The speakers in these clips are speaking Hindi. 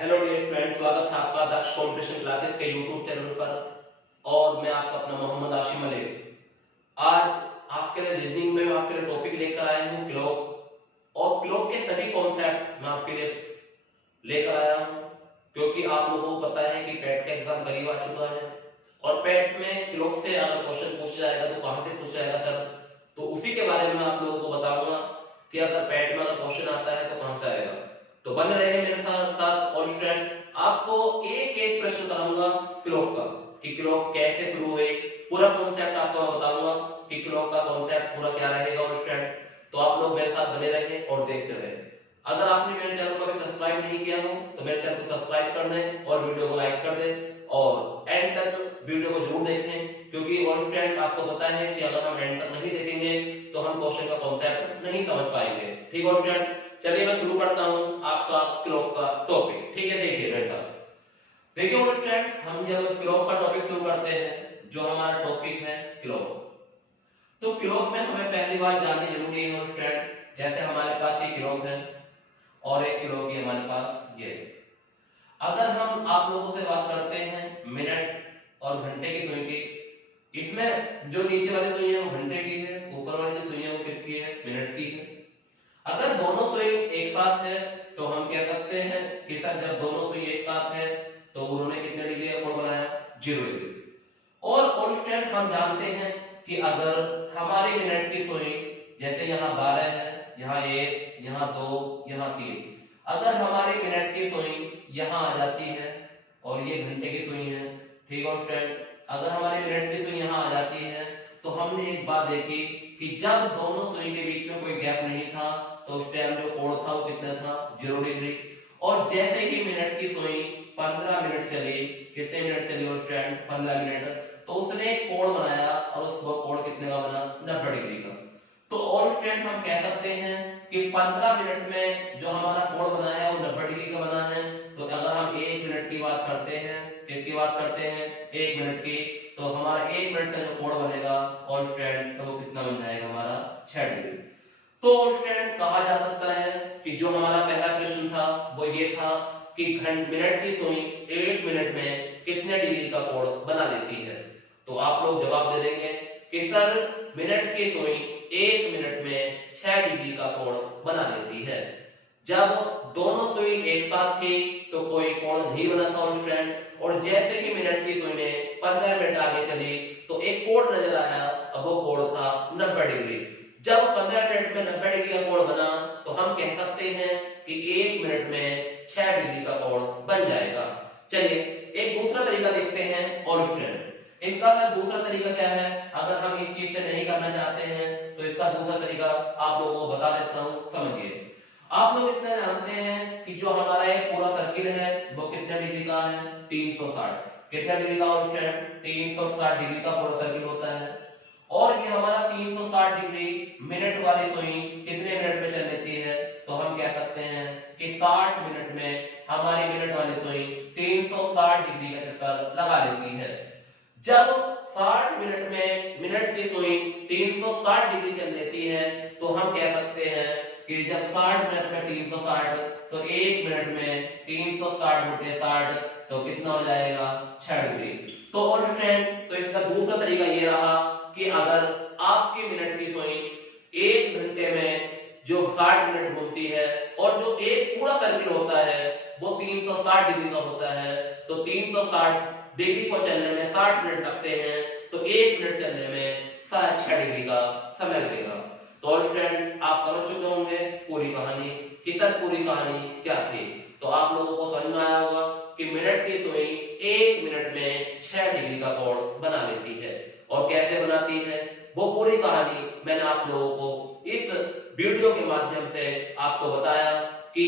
हेलो डियर फ्रेंड्स, स्वागत है आपका दक्ष कंपटीशन क्लासेस के यूट्यूब चैनल पर। और मैं आपका अपना मोहम्मद आशिम मलिक। आज आपके लिए रीजनिंग में मैं आपके लिए टॉपिक लेकर आया हूँ क्लॉक। और क्लॉक के सभी कॉन्सेप्ट मैं आपके लिए लेकर आया हूँ, क्योंकि आप लोगों को पता है कि पेट का एग्जाम करीब आ चुका है। और पेट में क्लॉक से अगर क्वेश्चन पूछा जाएगा तो कहाँ से पूछा जाएगा सर, तो उसी के बारे में आप लोगों को बताऊंगा कि अगर पेट में अगर क्वेश्चन आता है तो कहाँ से आएगा। तो बने रहे मेरे साथ और स्टूडेंट, आपको एक एक प्रश्न कराऊंगा क्लॉक का, कि क्लॉक कैसे शुरू हुई, पूरा कॉन्सेप्ट आपको मैं बताऊंगा कि क्लॉक का कॉन्सेप्ट पूरा क्या रहेगा। और स्टूडेंट, तो आप लोग मेरे साथ बने रहे और देखते रहे। अगर आपने मेरे चैनल को अभी सब्सक्राइब नहीं किया हो तो मेरे चैनल को सब्सक्राइब कर दें और वीडियो को लाइक कर दें और एंड तक वीडियो को जरूर देखें, क्योंकि और स्टूडेंट आपको पता है कि अगर हम एंड तक नहीं देखेंगे तो हम क्वेश्चन का कॉन्सेप्ट नहीं समझ पाएंगे। ठीक है स्टूडेंट, चलिए मैं शुरू करता हूं आपका क्लॉक का टॉपिक। ठीक है, देखिए मेरे साथ। देखिए स्टूडेंट, हम जब क्लॉक का टॉपिक शुरू करते हैं, जो हमारा टॉपिक है क्लॉक, तो क्लॉक में हमें पहली बात जाननी जरूरी है स्टूडेंट। जैसे हमारे पास ये क्लॉक है और एक क्लॉक ये हमारे पास ये। अगर हम आप लोगों से बात करते हैं मिनट और घंटे की सुई की, इसमें जो नीचे वाली सुई है वो घंटे की है, ऊपर वाली जो सुई है वो किसकी है, मिनट की है। अगर दोनों सुई एक साथ है तो हम कह सकते हैं कि सर जब दोनों सुई एक साथ है तो उन्होंने कितने डिग्री का कोण बनाया, 0 डिग्री। और स्टूडेंट हम जानते हैं कि अगर हमारी मिनट की सुई, जैसे यहाँ 12 है, यहाँ 1, यहाँ 2, यहाँ 3, अगर हमारी मिनट की सुई यहाँ आ जाती है और ये घंटे की सुई है, ठीक है स्टूडेंट, अगर हमारी मिनट की सुई यहाँ आ जाती है तो हमने एक बात देखी कि जब दोनों सुई के बीच में कोई गैप नहीं था तो उस टाइम जो कोण था वो कितना था, 0 डिग्री। और जैसे ही मिनट की सुई 15 मिनट चली, कितने मिनट चली उस टाइम, 15 मिनट, तो उसने एक कोण बनाया और उस कोण कितने का बना, 90 डिग्री का। तो और स्टूडेंट हम कह सकते हैं कि 15 मिनट में जो हमारा कोण बना है वो 90 डिग्री का बना है। तो अगर हम 1 मिनट की बात करते हैं, किसकी बात करते हैं, 1 मिनट की, तो हमारा 1 मिनट का जो कोण बनेगा और स्टूडेंट, तो वो कितना बन जाएगा हमारा, 6 डिग्री। तो स्टूडेंट कहा जा सकता है कि जो हमारा पहला प्रश्न था वो ये था कि मिनट की सुई 1 मिनट में कितने डिग्री का कोण बना लेती है। तो आप लोग जवाब दे देंगे कि सर मिनट की सुई 1 मिनट में 6 डिग्री का कोण बना लेती है। जब दोनों सुई एक साथ थी तो कोई कोण नहीं बना था स्टूडेंट, और जैसे ही मिनट की सुई ने 15 मिनट आगे चली तो एक कोण नजर आया, अब वो कोण था 90 डिग्री। जब 15 मिनट में 90 डिग्री का कोण बना तो हम कह सकते हैं कि 1 मिनट में 6 डिग्री का कोण बन जाएगा। चलिए एक दूसरा तरीका देखते हैं और स्टूडेंट, इसका सर दूसरा तरीका क्या है, अगर हम इस चीज से नहीं करना चाहते हैं तो इसका दूसरा तरीका आप लोगों को बता देता हूं, समझिए। आप लोग इतना जानते हैं कि जो हमारा ये पूरा सर्किल है वो कितने डिग्री का है, 360। कितना डिग्री का और स्टूडेंट, 360 डिग्री का पूरा सर्किल होता है। और ये हमारा 360 डिग्री मिनट वाली सुई कितने मिनट में चल लेती है, तो हम कह सकते हैं कि 60 मिनट में हमारी मिनट वाली सुई 360 डिग्री का चक्कर लगा लेती है। जब 60 मिनट में मिनट की सुई 360 डिग्री चल लेती है तो हम कह सकते हैं कि जब 60 मिनट में 360, तो 1 मिनट में 360 बटे 60, तो कितना हो जाएगा, 6 डिग्री। तो और स्टूडेंट, तो इसका दूसरा तरीका ये रहा कि अगर आपकी मिनट की सुई 1 घंटे में जो 60 मिनट घूमती है और जो एक पूरा सर्किल होता है वो 360 डिग्री का होता है, तो 360 डिग्री को चलने में 60 मिनट लगते हैं, तो 1 मिनट चलने में 6 डिग्री का समय लगेगा। तो स्टूडेंट आप समझ चुके होंगे पूरी कहानी, कि सर पूरी कहानी क्या थी। तो आप लोगों को समझ में आया होगा कि मिनट की सुई 1 मिनट में 6 डिग्री का कोण बना लेती है। और कैसे बनाती है वो पूरी कहानी मैंने आप लोगों को इस वीडियो के माध्यम से आपको बताया कि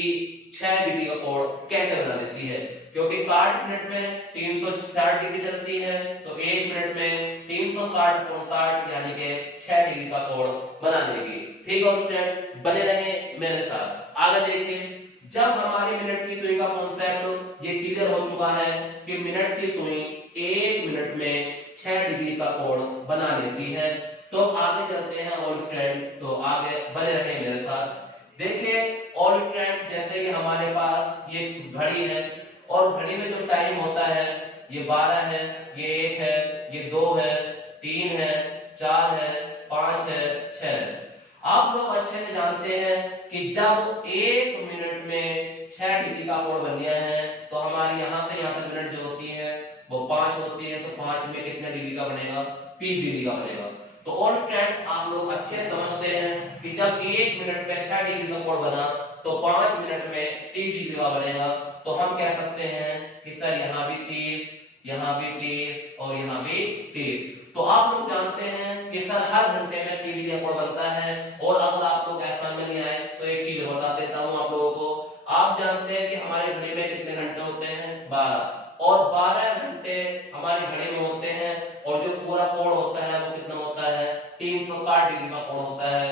6 डिग्री का कोण कैसे बना लेती है। क्योंकि 60 मिनट में 360 डिग्री चलती है, तो 1 मिनट में 360.60 यानी कि 6 डिग्री का कोण बना देगी। ठीक है स्टूडेंट, बने रहे मेरे साथ। आगे देखिए, जब हमारी मिनट की सुई का कॉन्सेप्ट ये क्लियर हो चुका है कि मिनट की सुई 1 मिनट में 6 डिग्री का कोण बना लेती है, तो आगे चलते हैं और स्टूडेंट, तो आगे बने रहे मेरे साथ। देखिए ऑल स्टूडेंट, जैसे कि हमारे पास ये घड़ी है और घड़ी में जो टाइम होता है ये 12 है, ये 1 है, ये 2 है, 3 है, 4 है, 5 है, 6 है। आप लोग अच्छे से जानते हैं कि जब 1 मिनट में 6 डिग्री का कोण बन गया है तो हमारी यहाँ से यहाँ तक मिनट जो होती है वो 5 होती है, तो 5 में कितने डिग्री का बनेगा? 30 डिग्री का बनेगा। तो ऑल स्टूडेंट आप लोग अच्छे से समझते हैं कि जब 1 मिनट में 6 डिग्री का कोण बना तो 5 मिनट में 30 डिग्री का बनेगा। तो हम कह सकते हैं कि सर यहाँ भी 30, यहाँ भी 30 और यहाँ भी 30। तो आप लोग जानते हैं कि सर हर घंटे में 30 डिग्री का कोण बनता है। और अगर आप लोग ऐसा नहीं आए तो एक चीज बता देता हूँ आप लोगों को। आप जानते हैं कि हमारी घड़ी में कितने घंटे होते हैं? 12। और 12 घंटे हमारी घड़ी में होते हैं और जो पूरा कोण होता है वो कितना होता है? 360 डिग्री का कोण होता है।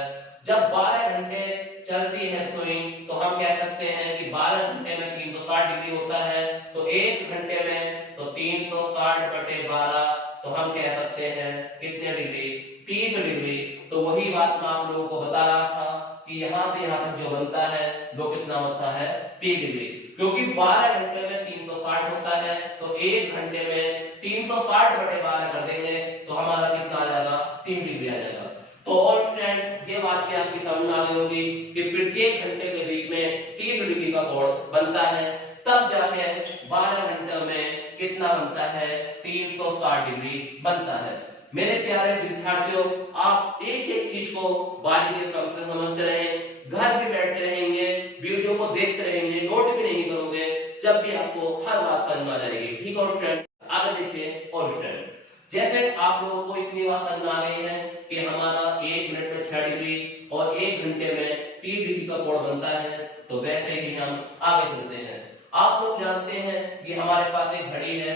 जब 12 घंटे चलती है सुई तो हम कह सकते हैं कि 12 घंटे में 360 डिग्री होता है, तो 1 घंटे में तो 360/12, तो हम कह सकते हैं कितने डिग्री? 30 डिग्री। तो वही बात मैं आप लोगों को बता रहा था कि यहाँ से यहाँ तक जो बनता है वो कितना होता है? 30 डिग्री। क्योंकि 12 घंटे में 360 होता है तो 1 घंटे में 360/12 कर देंगे तो हमारा कितना आ जाएगा? 3 डिग्री आ जाएगा। तो ऑल स्टूडेंट ये बात भी आपकी समझ में आ गई होगी कि प्रत्येक घंटे के बीच में 30 डिग्री का कोण बनता है, तब जाके 12 घंटे में कितना बनता है? 360 डिग्री बनता है। मेरे प्यारे विद्यार्थियों, आप एक एक चीज को बारीकी से समझते रहें, घर भी बैठे रहेंगे, वीडियो को देखते रहेंगे, नोट भी नहीं करोगे, जब भी आपको हर बात समझ में आ जाएगी। ठीक है स्टूडेंट, आगे देखिए। और स्टूडेंट जैसे आप लोगों को इतनी बात समझ में आ गई है कि हमारा 1 मिनट में 6 डिग्री और 1 घंटे में 30 डिग्री का कोण बनता है, तो वैसे ही हम आगे चलते हैं। आप लोग जानते हैं कि हमारे पास एक घड़ी है,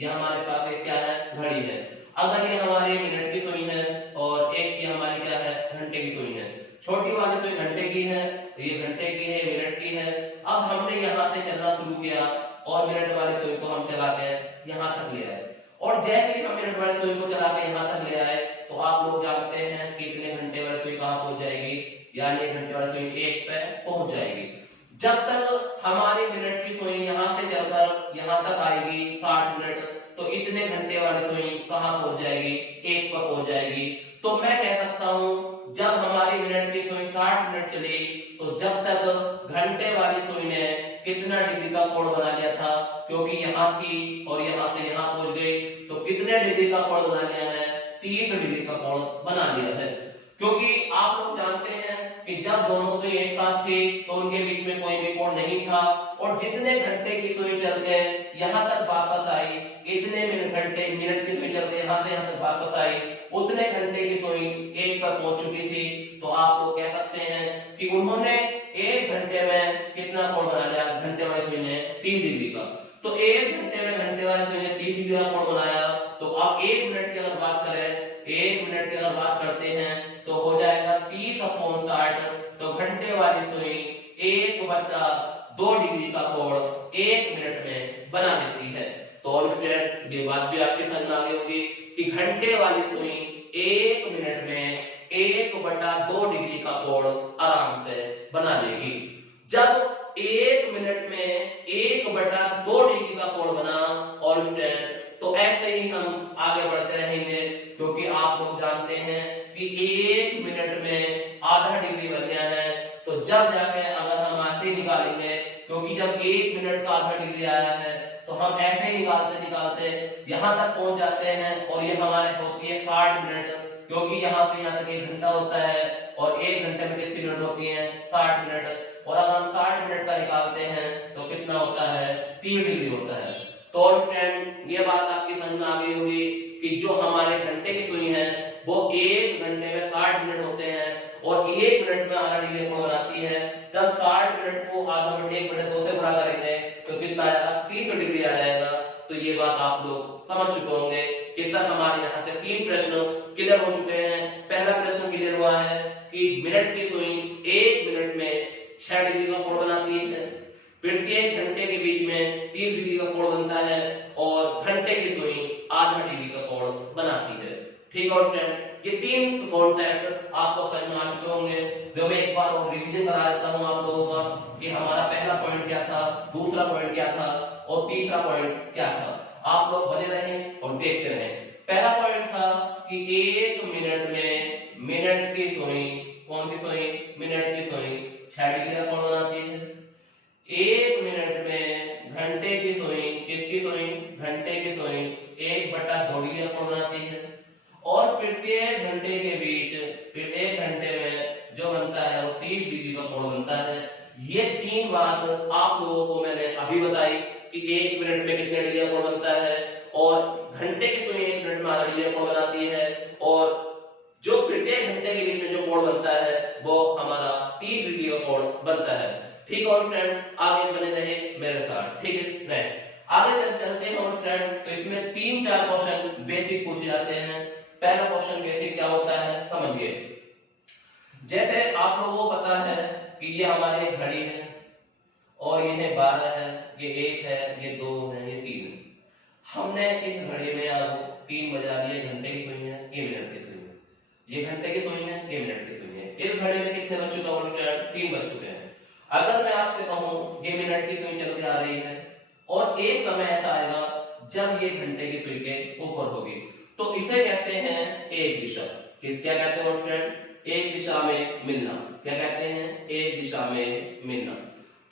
यह हमारे पास एक क्या है? घड़ी है। अगर ये हमारी मिनट की सुई है और एक ये हमारी क्या है? घंटे की सुई है। छोटी वाली सुई घंटे की है, तो ये घंटे की है, मिनट की है। अब हमने यहाँ से चलना शुरू किया और मिनट वाली सुई को हम चला के यहाँ तक ले आए, और जैसे ही हम मिनट वाली सुई को चला के यहाँ तक ले आए तो आप लोग जानते हैं कि इतने घंटे वाली सुई कहाँ पहुंच जाएगी? यानी 1 घंटे वाली सुई 1 पे पहुंच जाएगी। जब तक हमारी मिनट की सुई यहाँ से चलकर यहाँ तक आएगी 60 मिनट, तो इतने घंटे वाली सुई कहाँ पहुंच जाएगी? 1 पर पहुंच जाएगी। तो मैं कह सकता हूँ जब हमारी मिनट की सुई 60 मिनट चली तो जब तक घंटे वाली सुई ने कितना डिग्री का कोण बना लिया था? क्योंकि यहाँ थी और यहाँ से यहाँ पहुंच गई, तो कितने डिग्री का कोण बना लिया है? 30 डिग्री का कोण बना लिया है। क्योंकि आप लोग जानते हैं कि जब दोनों सुई एक साथ थी तो उनके बीच में कोई भी कोण नहीं था, और जितने घंटे की सुई चल के यहाँ तक वापस आई, इतने मिनट की सुई चल के यहाँ से यहाँ तक वापस आई, उतने घंटे की सुई 1 पर पहुंच चुकी थी। तो आप लोग कह सकते हैं कि उन्होंने 1 घंटे में कितना कोण बना लिया? घंटे वाली सुई ने 30 डिग्री का। तो 1 घंटे में घंटे वाली सुई ने 30 डिग्री का कोण बनाया। तो अब 1 मिनट की अगर बात करें, 1 मिनट की अगर बात करते हैं तो हो जाएगा 30/60। तो घंटे वाली सुई 1/2 डिग्री का कोण 1 मिनट में बना देती है। तो ऑल स्टूडेंट ये बात भी आपके समझ में आ गई होगी कि घंटे वाली सुई 1 मिनट में 1/2 डिग्री का कोण आराम से बना लेगी। जब 1 मिनट में 1/2 डिग्री का कोण बना ऑल स्टूडेंट, तो ऐसे ही हम आगे बढ़ते रहेंगे, क्योंकि आप लोग जानते हैं कि 1 मिनट में आधा डिग्री बन गया है। तो जब जाके अगर हम ऐसे ही निकालेंगे, क्योंकि जब 1 मिनट का आधा डिग्री आया है तो हम ऐसे ही निकालते निकालते यहाँ तक पहुंच जाते हैं, और ये हमारे होती है 60 मिनट, क्योंकि यहाँ से यहाँ तक 1 घंटा होता है और 1 घंटे में कितनी मिनट होती है? 60 मिनट। और अगर हम 60 मिनट का निकालते हैं तो कितना होता है? 30 डिग्री होता है। तो और स्टूडेंट ये बात आपकी समझ में आ गई होगी कि जो हमारे घंटे की सुई है वो 1 घंटे में 60 मिनट होते हैं और 1 मिनट में आधा डिग्री कोण बनाती है। जब 60 मिनट को आधा मिनट 1/2 से गुणा करेंगे तो कितना आ जाएगा? 30 डिग्री आ जाएगा। तो ये बात आप लोग समझ चुके होंगे कि सर हमारे यहाँ से 3 प्रश्न क्लियर हो चुके हैं। पहला प्रश्न क्लियर हुआ है कि मिनट की सुई 1 मिनट में 6 डिग्री का कोण बनाती है, प्रत्येक घंटे के बीच में 30 डिग्री का कोण बनता है, और घंटे की सुई आधा डिग्री का कोण बनाती है। ठीक है स्टूडेंट। ये 3 कॉन्सेप्ट आपको समझ में आ चुके होंगे, जो मैं एक बार और रिवीजन करा देता हूं आप लोगों का कि हमारा पहला पॉइंट क्या था, दूसरा पॉइंट क्या था और तीसरा पॉइंट क्या था। आप लोग बने रहें और देखते रहें। पहला पॉइंट था कि 1 मिनट में मिनट की सुई, कौन सी सुई, मिनट की सुई 6 डिग्री का कोण बनाती है। 1 मिनट में घंटे की सुई, किसकी सुई, घंटे की सुई 1/2 डिग्री का कोण बनाती है। और प्रत्येक घंटे के बीच, फिर 1 घंटे में जो बनता है वो 30 डिग्री का कोण बनता है। ये 3 बात आप लोगों को मैंने अभी बताई कि 1 मिनट में कितने डिग्री का कोण बनता है, और घंटे की सुई 1 मिनट में आधा डिग्री का कोण बनाती है, और जो प्रत्येक घंटे के बीच में जो कोण बनता है वो हमारा 30 डिग्री का कोण बनता है। ठीक है स्टूडेंट, आगे बने रहे मेरे साथ। ठीक है, नेक्स्ट आगे चलते हैं स्टूडेंट। तो इसमें 3-4 क्वेश्चन बेसिक पूछे जाते हैं। पहला क्वेश्चन बेसिक क्या होता है समझिए। जैसे आप लोगों को पता है कि ये हमारी घड़ी है और ये है 12 है, ये 1 है, ये 2 है, ये 3 है। हमने इस घड़ी में अब 3 बजा दिए, घंटे की सुई है, ये मिनट की सुई है, ये घंटे की सुई है, ये मिनट की सुई है। इस घड़ी में कितने बज चुके हैं स्टूडेंट, 3 बज चुके हैं। अगर मैं आपसे कहूं ये मिनट की सुई चलती आ रही है और एक समय ऐसा आएगा जब ये घंटे की सुई के ऊपर होगी, तो इसे कहते हैं एक दिशा। किस क्या कहते हैं स्टूडेंट, एक दिशा में मिलना। क्या कहते हैं, एक दिशा में मिलना।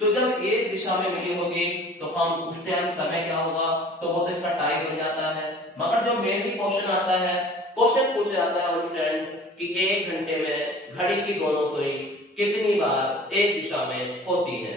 तो जब एक दिशा में मिली होगी तो हम उस टाइम समय क्या होगा, तो वो तो इसका टाइम बन जाता है। मगर जो मेनली क्वेश्चन आता है, क्वेश्चन पूछा जाता है स्टूडेंट कि 1 घंटे में घड़ी की दोनों सुई कितनी बार एक दिशा में होती है।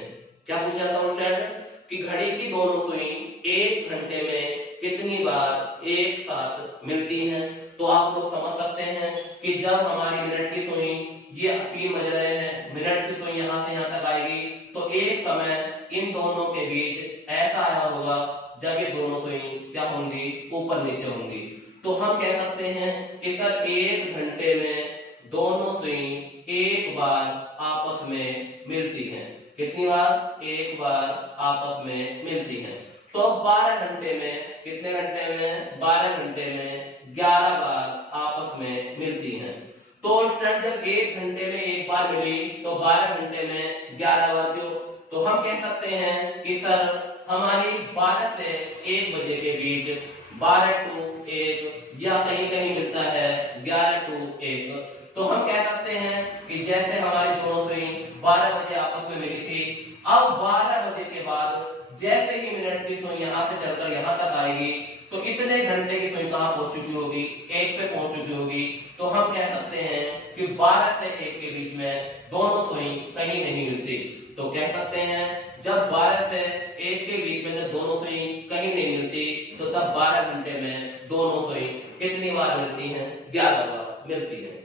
क्या पूछा जाता है स्टूडेंट कि घड़ी की दोनों सुई 1 घंटे में कितनी बार एक साथ मिलती हैं। तो आप लोग समझ सकते हैं कि जब हमारी मिनट की सुई ये 3 बज रहे हैं, मिनट की सुई यहां से यहां तक आएगी, तो एक समय इन दोनों के बीच ऐसा आया होगा जब ये दोनों सुई क्या होंगी, ऊपर नीचे होंगी। तो हम कह सकते हैं कि सर 1 घंटे में दोनों सुई एक बार आपस में मिलती हैं। कितनी बार, एक बार आपस में मिलती हैं। तो 12 घंटे में, कितने घंटे में, 12 घंटे में 11 बार आपस में मिलती हैं। तो स्टूडेंट जब 1 घंटे में एक बार मिली तो 12 घंटे में 11 बार क्यों, तो हम कह सकते हैं कि सर हमारी 12 से 1 बजे के बीच 12 to 1 या कहीं कहीं मिलता है 11 to 1। तो हम कह सकते हैं कि जैसे हमारी दोनों सुई 12 बजे आपस में मिली थी, अब 12 बजे के बाद जैसे ही मिनट की सुई यहां से चलकर यहां तक आएगी तो इतने घंटे की सुई कहां पहुंच चुकी होगी, 1 पे पहुंच चुकी होगी। तो हम कह सकते हैं कि 12 से 1 के बीच में दोनों सुई कहीं नहीं मिलती। तो कह सकते हैं जब 12 से 1 के बीच में जब दोनों सुई कहीं नहीं मिलती तो तब 12 घंटे में दोनों सुई कितनी बार मिलती हैं, 11 बार मिलती है।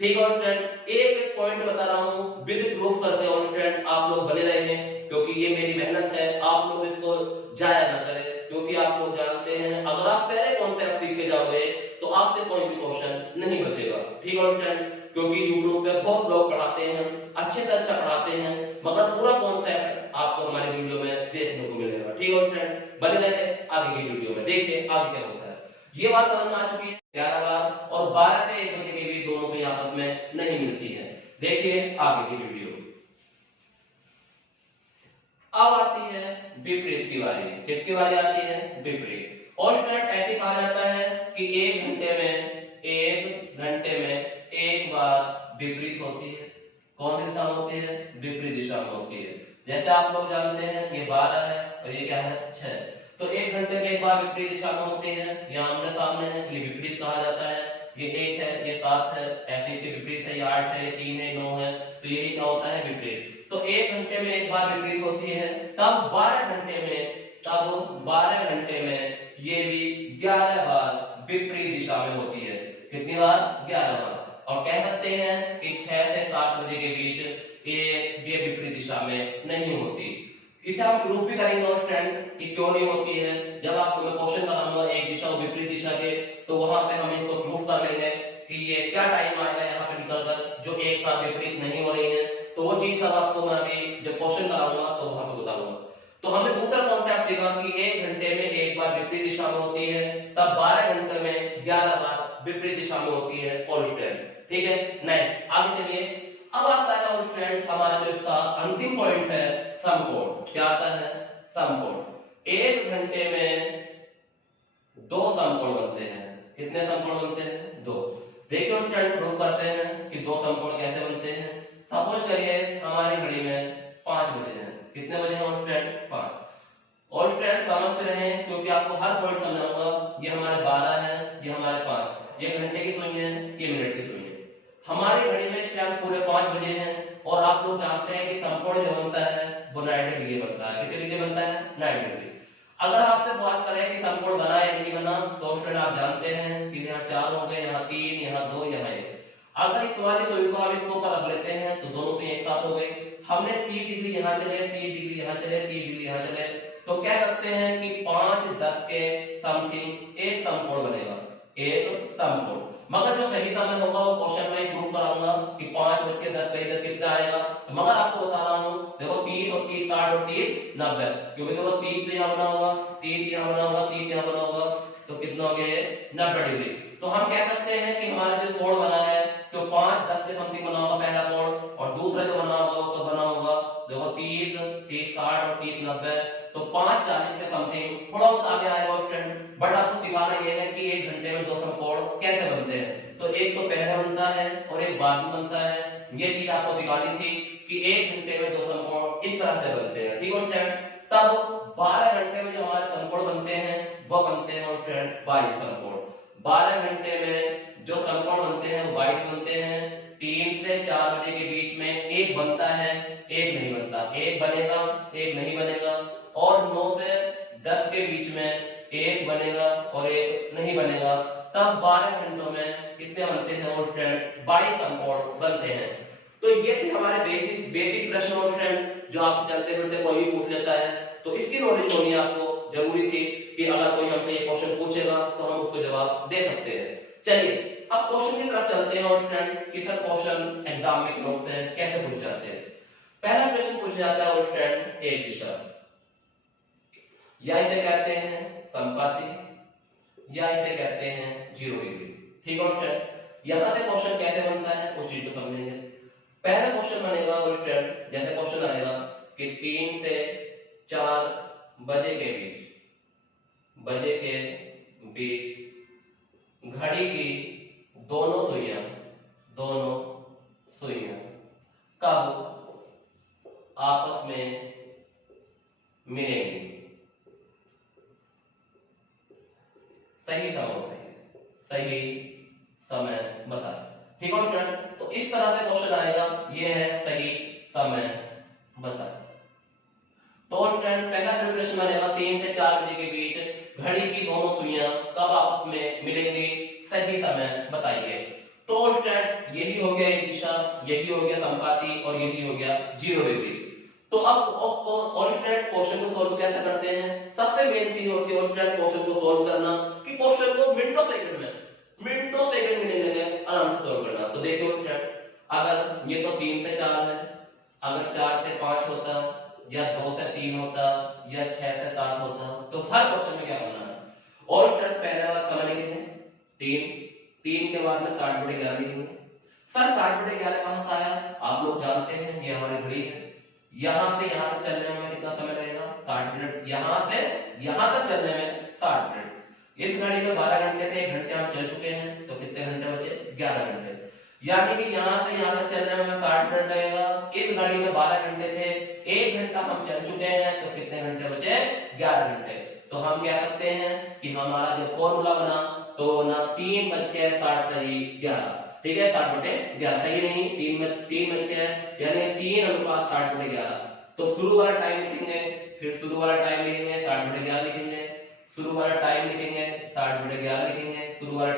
ठीक है स्टूडेंट, एक पॉइंट बता रहा हूं विद प्रूफ करते हैं स्टूडेंट, आप लोग बने रहे क्योंकि ये मेरी मेहनत है, आप लोग इसको जाया ना करें, क्योंकि आप लोग जानते हैं अगर आप सारे कॉन्सेप्ट सीख के जाओगे तो आपसे कोई भी क्वेश्चन नहीं बचेगा। ठीक है स्टूडेंट, क्योंकि YouTube पे बहुत लोग पढ़ाते हैं, अच्छे से अच्छा पढ़ाते हैं, मगर पूरा कॉन्सेप्ट आपको हमारे वीडियो में देखने को मिलेगा। ठीक है स्टूडेंट, बने रहे आगे की वीडियो में, देखिए आगे क्या होता है। ये बात समझ में आ चुकी है, 11 बार और 12 से 1 बजे के बीच दोनों सुई आपस में नहीं मिलती है। देखिए आगे की वीडियो। अब आती है विपरीत की बारी। किसकी बारी आती है, विपरीत। और स्टूडेंट ऐसे कहा जाता है कि 1 घंटे में एक बार विपरीत होती है। कौन सी दिशा में होती है, विपरीत दिशा में होती है। जैसे आप लोग जानते हैं ये 12 है और ये क्या है, 6। तो 1 घंटे में एक बार विपरीत दिशा में होती है, यहाँ आमने सामने है, ये विपरीत कहा जाता है। ये 1 है, ये 7 है, ऐसे इसके विपरीत है, ये 8 है, ये 3 है, 9 है, तो यही क्या होता है, विपरीत। तो 1 घंटे में एक बार विपरीत होती है, तब 12 घंटे में ये भी 11 बार विपरीत दिशा में होती है। कितनी बार, 11 बार। और कह सकते हैं कि 6 से 7 बजे के बीच ये विपरीत दिशा में नहीं होती। इसे हम प्रूफ भी करेंगे स्टूडेंट कि क्यों नहीं होती है। जब आपको मैं क्वेश्चन कराऊंगा एक दिशा और विपरीत दिशा के, तो वहां पे हम इसको प्रूफ कर लेंगे कि ये क्या टाइम आएगा यहाँ पे निकलकर जो एक साथ विपरीत नहीं हो रही है। तो वो चीज सब आपको मैं अभी जब क्वेश्चन कराऊंगा तो वहां पे बताऊंगा। तो हमने दूसरा कॉन्सेप्ट सीखा कि 1 घंटे में एक बार विपरीत दिशा में होती है, तब 12 घंटे में 11 बार विपरीत दिशा में होती है ऑल स्टूडेंट। ठीक है, नेक्स्ट आगे चलिए। अब आता है ऑल स्टूडेंट हमारा जो इसका अंतिम पॉइंट है समकोण। क्या आता है? समकोण। 1 घंटे में 2 समकोण बनते हैं। कितने समकोण बनते हैं? 2। देखिए स्टूडेंट प्रूव करते हैं कि 2 समकोण कैसे बनते हैं। सपोज करिए हमारी घड़ी में 5 बजे हैं। कितने बजे हैं स्टूडेंट? 5। और स्टूडेंट समझते रहे क्योंकि आपको हर पॉइंट समझाऊंगा। ये हमारे 12 है, ये हमारे 5, ये घंटे की सुई है, ये मिनट की सुई है। हमारी घड़ी में इस टाइम पूरे 5 बजे हैं और आप लोग जानते हैं कि समकोण जो बनता है वो 90 डिग्री बनता है। कितने डिग्री बनता है? 90 डिग्री। अगर आपसे बात करें कि समकोण बना या नहीं बना, तो स्टूडेंट आप जानते हैं कि यहाँ 4 हो गए, यहाँ 3, यहाँ 2, यहाँ 1। अगर इस वाली सुई को हम इसके ऊपर रख लेते हैं तो दोनों से एक साथ हो गए। हमने 30 डिग्री यहाँ चले, 30 डिग्री यहाँ चले, 30 डिग्री यहाँ चले, तो कह सकते हैं कि 5 10 के समथिंग एक समकोण बनेगा, एक समकोण। मगर जो सही समय होगा वो क्वेश्चन में प्रूव कराऊंगा कि 5 बज के 10 बजे तक कितना आएगा। तो मगर आपको बता रहा हूं, देखो 30 और 30 60 और 30 90, क्योंकि देखो 30 तो यहाँ बना होगा, 30 यहाँ बना होगा, 30 यहाँ बना होगा, तो कितना हो गया? 90 डिग्री। तो हम कह सकते हैं कि हमारा जो कोण बना है तो 5 10 के समथिंग बना होगा पहला कोण, और दूसरा जो बना होगा वो तो बना होगा देखो 30 30 60 और 30 90, तो 5 40 के समथिंग। थोड़ा बहुत आगे आएगा स्टूडेंट, बट आपको सिखाना ये है कि 1 घंटे में 2 समकोण कैसे बनते हैं। तो एक तो पहले बनता है और एक बाद में बनता है। ये चीज आपको सिखानी थी कि 1 घंटे में 2 समकोण इस तरह से बनते हैं। ठीक है स्टूडेंट। तब 12 घंटे में जो हमारे समकोण बनते हैं वो बनते हैं स्टूडेंट 22 समकोण। 12 घंटे में जो समकोण बनते हैं वो 22 बनते हैं। 3 से 4 बजे के बीच में एक बनता है, एक नहीं बनता। एक बनेगा, एक नहीं बनेगा। और 9 से 10 के बीच में एक बनेगा और एक नहीं बनेगा। तब 12 घंटों में कितने बनते हैं स्टूडेंट? 22 समकोण बनते हैं। तो ये थे हमारे बेसिक प्रश्न स्टूडेंट, जो आपसे चलते फिरते कोई भी पूछ लेता है, तो इसकी नॉलेज होनी आपको जरूरी थी कि अगर कोई हमसे ये क्वेश्चन पूछेगा तो हम उसको जवाब दे सकते हैं। चलिए अब क्वेश्चन की तरफ चलते हैं स्टूडेंट कि सर क्वेश्चन एग्जाम में क्यों से कैसे पूछ जाते हैं। पहला प्रश्न पूछ जाता है स्टूडेंट एक दिशा, या इसे कहते हैं संपाती, या इसे कहते हैं 0 डिग्री। ठीक है स्टूडेंट। यहां से क्वेश्चन कैसे बनता है उस चीज को समझेंगे। पहला क्वेश्चन बनेगा स्टूडेंट, जैसे क्वेश्चन आएगा कि 3 से 4 बजे के बीच घड़ी की दोनों सुइयां कब आपस में मिलेंगी। सही समय बताएं। ठीक है स्टूडेंट। तो इस तरह से क्वेश्चन आएगा, ये है सही समय बताएं। तो स्टूडेंट पहला प्रिपरेशन बनेगा 3 से 4 बजे के बीच घड़ी की दोनों सुइयां कब आपस में मिलेंगी, सही समय बताइए। तो स्टूडेंट यही हो गया एक दिशा, यही हो गया संपाती और यही हो गया 0 डिग्री। तो अब स्टूडेंट क्वेश्चन को सॉल्व कैसे करते हैं? सबसे मेन चीज होती है स्टूडेंट क्वेश्चन को सॉल्व करना, कि क्वेश्चन को मिनटों सेकंड में लेने लगे आराम से सॉल्व करना। तो देखिए स्टूडेंट, अगर ये तो 3 से 4 है, अगर 4 से 5 होता, या 2 से 3 होता, या 6 से 7 होता, तो हर क्वेश्चन में क्या करना है? और स्टूडेंट पहले वाला समय लिखेंगे 3 के बाद में 60/11 लिखेंगे। सर 60/11 कहां से आया? आप लोग जानते हैं ये हमारी घड़ी है, यहां से यहां तक चलने में हमें कितना समय लगेगा? 60 मिनट। यहां से यहां तक चलने में 60 मिनट। इस घड़ी में 12 घंटे थे, 1 घंटे हम चल चुके हैं, तो कितने घंटे बचे? 11 घंटे। यानी कि यहां से यहां तक चलने में 60 मिनट लगेगा। इस घड़ी में 12 घंटे थे, 1 घंटा हम चल चुके हैं, तो कितने घंटे बचे? 11 घंटे। तो हम कह सकते हैं कि हमारा जो फॉर्मूला बना तो ना 3:60 सही 11। ठीक है, 60/11 सही नहीं, 3 बच के यानी 3:60/11। तो शुरू वाला टाइम लिखेंगे, फिर शुरू वाला टाइम लिखेंगे, 60/11 लिखेंगे, शुरू वाला टाइम लिखेंगे, 60/11 लिखेंगे, शुरू वाला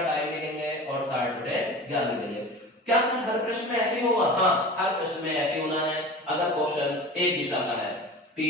टाइम लिखेंगे और 60/11 लिखेंगे। क्या सर हर प्रश्न में ऐसे ही होगा? हाँ, हर प्रश्न में ऐसे होना है अगर क्वेश्चन एक दिशा का है।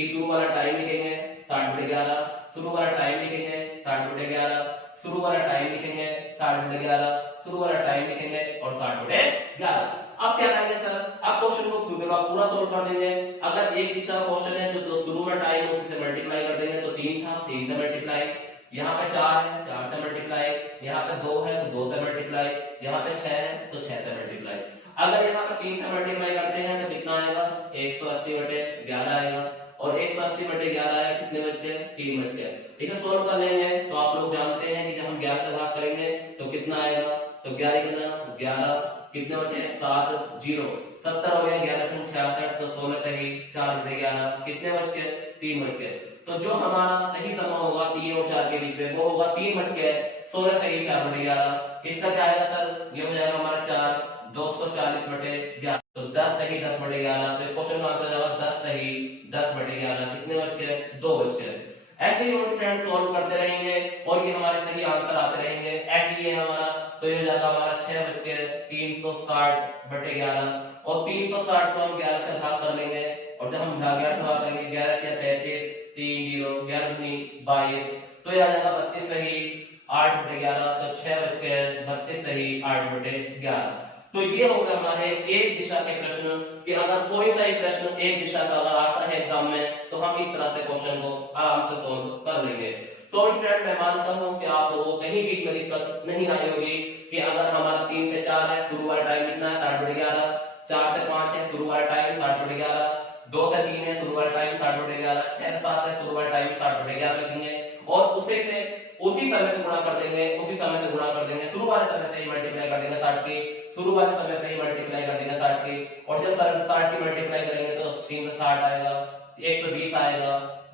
शुरू वाला टाइम लिखेंगे 60/11, शुरू वाला टाइम लिखेंगे 60/11, शुरू वाला टाइम लिखेंगे 60/11, शुरू वाला टाइम लिखेंगे और 60/11। अब क्या करेंगे सर? अब क्वेश्चन को पूरा सोल्व कर देंगे। अगर एक दिशा का क्वेश्चन है तो जो शुरू में टाइम उसी से मल्टीप्लाई कर देंगे, तो 3 था, 3 से मल्टीप्लाई, यहाँ पे 4 है 4 से मल्टीप्लाई, यहाँ पे 2 है तो 2 से मल्टीप्लाई, यहाँ पे 6 है तो 6 से मल्टीप्लाई। अगर यहाँ पे 3 से मल्टीप्लाई करते हैं तो कितना आएगा 180/11 आएगा, और 180/11 आया कितने बच गए 3 बच गए। इसे सोल्व कर लेंगे तो आप लोग जानते हैं कि जब हम 11 से भाग करेंगे तो कितना आएगा, तो 11 कितने बचे 7 0 70 हो गया, 11 से 66 तो 16 सही 4/11 कितने बच गए 3 बच गए। तो जो हमारा सही समय होगा 3 और 4 के बीच में वो होगा 3 बच गए 16 सही 4/11। इसका क्या आएगा सर, ये हो जाएगा हमारा 4 240/11, तो 10 सही 10/11। तो इस क्वेश्चन का आंसर हो जाएगा 10 सही 10/11 कितने बच गए 2 बच गए। ऐसे ही हम स्टूडेंट सॉल्व करते रहेंगे और ये हमारे सही आंसर आते रहेंगे। ऐसे ही हमारा तो ये हो जाएगा हमारा 6 बच गए 360/11, और 360 को हम 11 से भाग कर लेंगे, और जब हम 11 से भाग करेंगे 11 या 33 3 0 11 दूनी 22, तो ये आ जाएगा 32 सही 8/11, तो 6 बच गए 32 सही 8/11। तो ये हो गया हमारे एक दिशा के प्रश्न कि अगर कोई सा प्रश्न एक दिशा का अगर आता है एग्जाम में तो हम इस तरह से क्वेश्चन को आराम से सोल्व कर लेंगे। तो स्टूडेंट मैं मानता हूं कि आप लोगों को कहीं भी इसमें दिक्कत नहीं आई होगी कि अगर हमारा 3 से 4 है शुरू वाला टाइम कितना है 60/11, 4 से 5 है शुरू वाला टाइम 60/11, 2 से 3 है शुरू वाला टाइम 60/11, 6 से 7 है शुरू वाला टाइम 60/11 लिखेंगे, और उसी समय से गुणा कर देंगे, उसी समय से गुणा कर देंगे, शुरू वाले समय से ही मल्टीप्लाई कर देंगे 60 की, शुरू वाले समय से ही मल्टीप्लाई कर देंगे 60 की, और जब 60 की मल्टीप्लाई करेंगे तो 3 से 60 आएगा, 120 आएगा,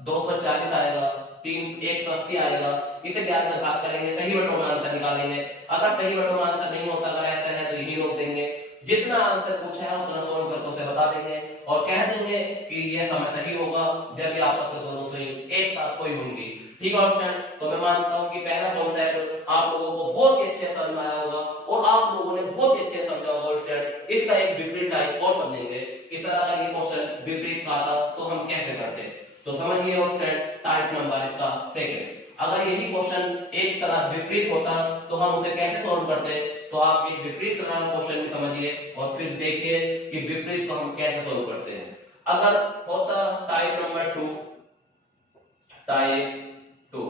240 आएगा, 180 आएगा। इसे 11 से भाग करेंगे, सही बटों में आंसर निकालेंगे। अगर सही बटों में आंसर नहीं होता, अगर ऐसा है तो यही रोक देंगे, जितना आंसर पूछा है उतना सोल्व करके उसे बता देंगे और कह देंगे कि यह समय सही होगा जब भी आपस में दोनों संयुक्त एक साथ कोई होंगी। ठीक है स्टूडेंट, तो मैं मानता हूं कि पहला कॉन्सेप्ट आप लोगों को बहुत ही अच्छे समझ आया होगा और आप लोगों ने बहुत ही अच्छे समझा होगा स्टूडेंट। इसका एक विपरीत टाइप और समझेंगे कि सर अगर ये क्वेश्चन विपरीत का आता तो हम कैसे करते। तो समझिए स्टूडेंट टाइप नंबर इसका सेकंड, अगर यही क्वेश्चन एक तरह विपरीत होता तो हम उसे कैसे सॉल्व करते। तो आप ये विपरीत तरह का क्वेश्चन समझिए और फिर देखिए कि विपरीत को हम कैसे सॉल्व करते हैं। अगर होता टाइप नंबर 2, टाइप 2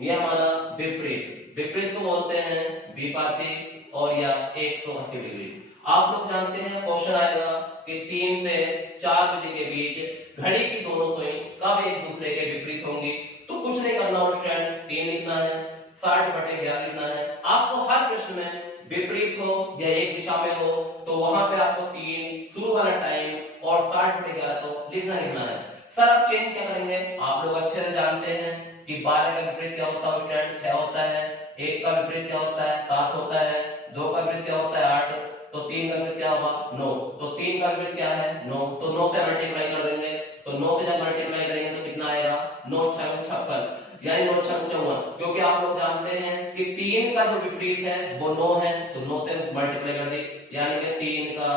ये हमारा विपरीत को बोलते हैं विपाती और या 180 डिग्री। आप लोग जानते हैं क्वेश्चन आएगा कि 3 से 4 बजे के बीच घड़ी की दोनों सुई कब एक दूसरे के विपरीत होंगी। तो कुछ नहीं करना स्टूडेंट, 3 लिखना है, 60/11 लिखना है। आपको हर प्रश्न में विपरीत हो या एक दिशा में हो तो वहां पे आपको 3 शुरू वाला टाइम और 60/11 तो लिखना है। सर अब चेंज क्या करेंगे, आप लोग अच्छे से जानते हैं कि 12 का विपरीत क्या होता है स्टूडेंट 6 होता है, 1 का विपरीत क्या होता है 7 होता है, 2 का विपरीत क्या होता है 8, तो 3 का विपरीत क्या होगा 9, तो 3 का विपरीत क्या है 9, तो 9 से मल्टीप्लाई कर देंगे, तो 9 से जब मल्टीप्लाई करेंगे तो कितना आएगा 9 6 56 यानी 9 6 54, क्योंकि आप लोग जानते हैं कि 3 का जो विपरीत है वो 9 है, तो 9 से मल्टीप्लाई कर दी यानी कि 3 का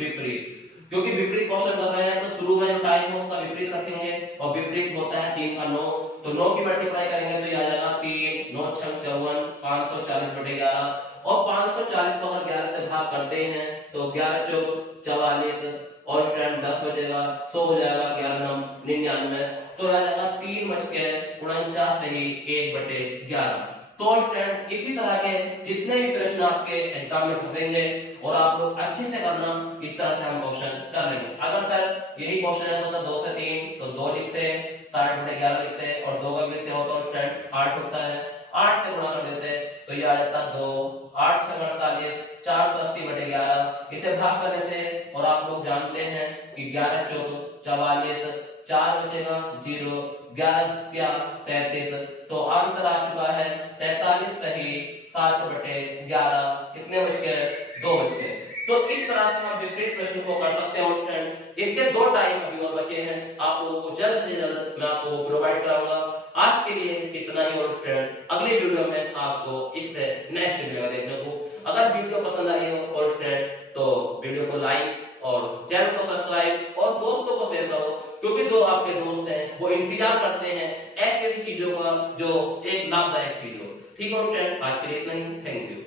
विपरीत। क्योंकि विपरीत क्वेश्चन कर रहे हैं तो शुरू में जो टाइम है उसका विपरीत रखेंगे और विपरीत होता है 3 का 9, तो 9 की मल्टीप्लाई करेंगे तो ये आ जाएगा 3 9 6 54 540/11, और 540 को अगर 11 से भाग करते हैं तो 11 चौक 44 और स्टूडेंट 10 बचेगा 100 हो जाएगा, 11 99, तो आ जाएगा 3 बच के 49 सही 1/11। तो स्टूडेंट इसी तरह के जितने भी प्रश्न आपके एग्जाम में फंसेंगे और आप लोग अच्छे से करना, इस तरह से हम क्वेश्चन कर लेंगे। अगर सर यही क्वेश्चन है तो 2 से 3 तो 2 लिखते हैं, 60/11 लिखते हैं, और 2 का विपरीत होता है स्टूडेंट 8 होता है, 8 से गुणा कर देते हैं तो ये आ जाता है 2 8 6 48 480/11, इसे भाग कर देते हैं और आप लोग जानते हैं कि 11 चौक 44, 4 बचेगा 0, 11 क्या 33, तो आंसर आ चुका है 43 सही 7/11, कितने बच गए 2 बच गए। तो इस तरह से हम विपरीत प्रश्न को कर सकते हैं स्टूडेंट। इसके 2 टाइप अभी और बचे हैं, आप लोगों को जल्द से जल्द मैं आप लोगों को प्रोवाइड कराऊंगा। आज के लिए इतना ही और स्टूडेंट अगली वीडियो में आपको इससे नेक्स्ट वीडियो देखने को। अगर वीडियो पसंद आई हो और स्टूडेंट तो वीडियो को लाइक और चैनल को सब्सक्राइब और दोस्तों को शेयर करो, क्योंकि जो आपके दोस्त हैं वो इंतजार करते हैं ऐसी चीजों का जो एक लाभदायक चीज हो। ठीक है स्टूडेंट, आज के लिए इतना ही, थैंक यू।